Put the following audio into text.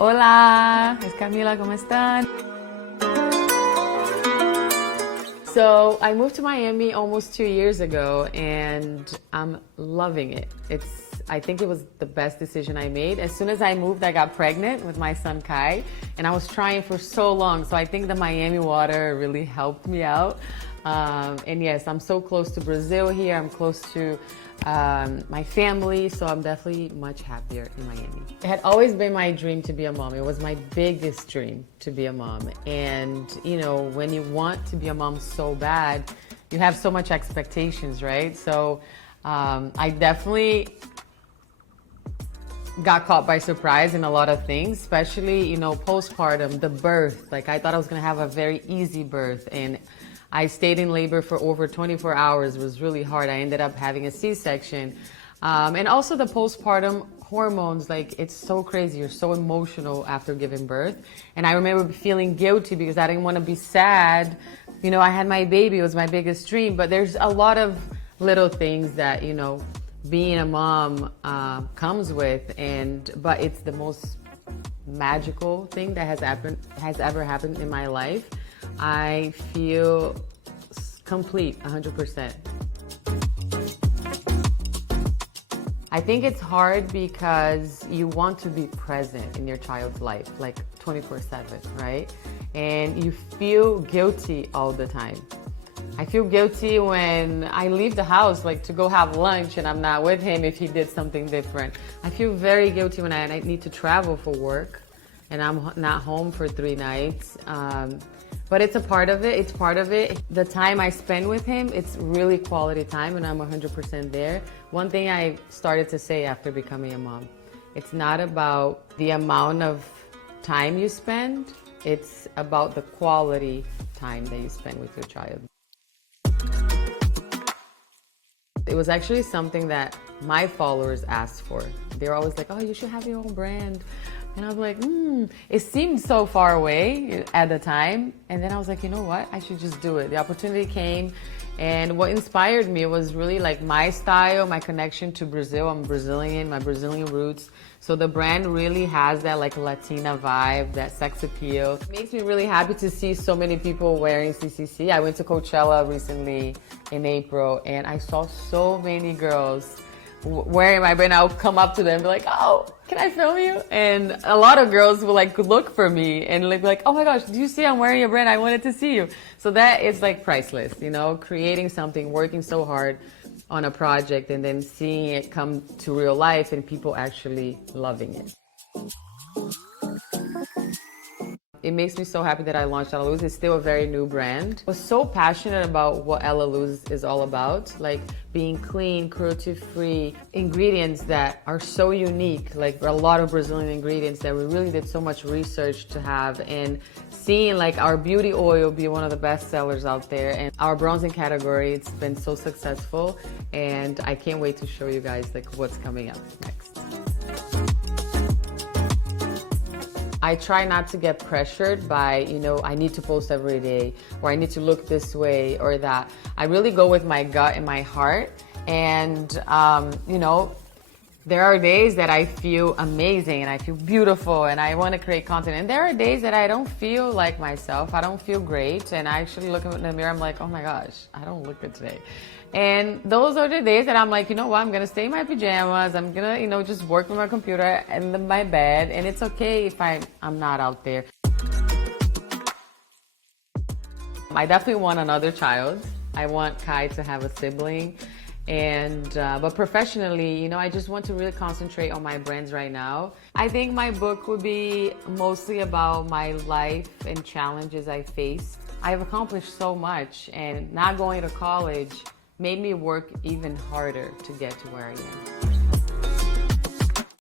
Hola, es Camila, ¿cómo están? So I moved to Miami almost 2 years ago and I'm loving it. I think it was the best decision I made. As soon as I moved, I got pregnant with my son Kai, and I was trying for so long. So I think the Miami water really helped me out. And yes, I'm so close to Brazil here. I'm close to my family, so I'm definitely much happier in Miami. It had always been my dream to be a mom. It was my biggest dream to be a mom. And you know, when you want to be a mom so bad, you have so much expectations, right? So I definitely got caught by surprise in a lot of things, especially, you know, postpartum, the birth. Like I thought I was gonna have a very easy birth, and I stayed in labor for over 24 hours. It was really hard. I ended up having a C-section. And also the postpartum hormones, like it's so crazy. You're so emotional after giving birth. And I remember feeling guilty because I didn't want to be sad. You know, I had my baby, it was my biggest dream, but there's a lot of little things that, you know, being a mom comes with, but it's the most magical thing that has ever happened in my life. I feel complete 100%. I think it's hard because you want to be present in your child's life, like 24/7, right? And you feel guilty all the time. I feel guilty when I leave the house, like to go have lunch, and I'm not with him if he did something different. I feel very guilty when I need to travel for work and I'm not home for 3 nights. But it's a part of it. It's part of it. The time I spend with him, it's really quality time, and I'm 100% there. One thing I started to say after becoming a mom, it's not about the amount of time you spend, it's about the quality time that you spend with your child. It was actually something that my followers asked for. They were always like, oh, you should have your own brand. And I was like, it seemed so far away at the time. And then I was like, you know what? I should just do it. The opportunity came. And what inspired me was really like my style, my connection to Brazil. I'm Brazilian, my Brazilian roots. So the brand really has that like Latina vibe, that sex appeal. It makes me really happy to see so many people wearing CCC. I went to Coachella recently in April, and I saw so many girls wearing my brand. I'll come up to them and be like, oh, can I film you? And a lot of girls will like look for me and like, oh my gosh, do you see I'm wearing your brand? I wanted to see you. So that is like priceless, you know, creating something, working so hard on a project and then seeing it come to real life and people actually loving it. It makes me so happy that I launched Ella Luz. It's still a very new brand. I was so passionate about what Ella Luz is all about, like being clean, cruelty-free, ingredients that are so unique, like a lot of Brazilian ingredients that we really did so much research to have, and seeing like our beauty oil be one of the best sellers out there, and our bronzing category, it's been so successful, and I can't wait to show you guys like what's coming up next. I try not to get pressured by, you know, I need to post every day, or I need to look this way or that. I really go with my gut and my heart. And, you know, there are days that I feel amazing and I feel beautiful and I want to create content. And there are days that I don't feel like myself. I don't feel great. And I actually look in the mirror, I'm like, oh my gosh, I don't look good today. And those are the days that I'm like, you know what, I'm going to stay in my pajamas. I'm going to, you know, just work with my computer and my bed. And it's okay if I'm not out there. I definitely want another child. I want Kai to have a sibling. And but professionally, you know, I just want to really concentrate on my brands right now. I think my book would be mostly about my life and challenges I faced. I've accomplished so much, and not going to college made me work even harder to get to where I am.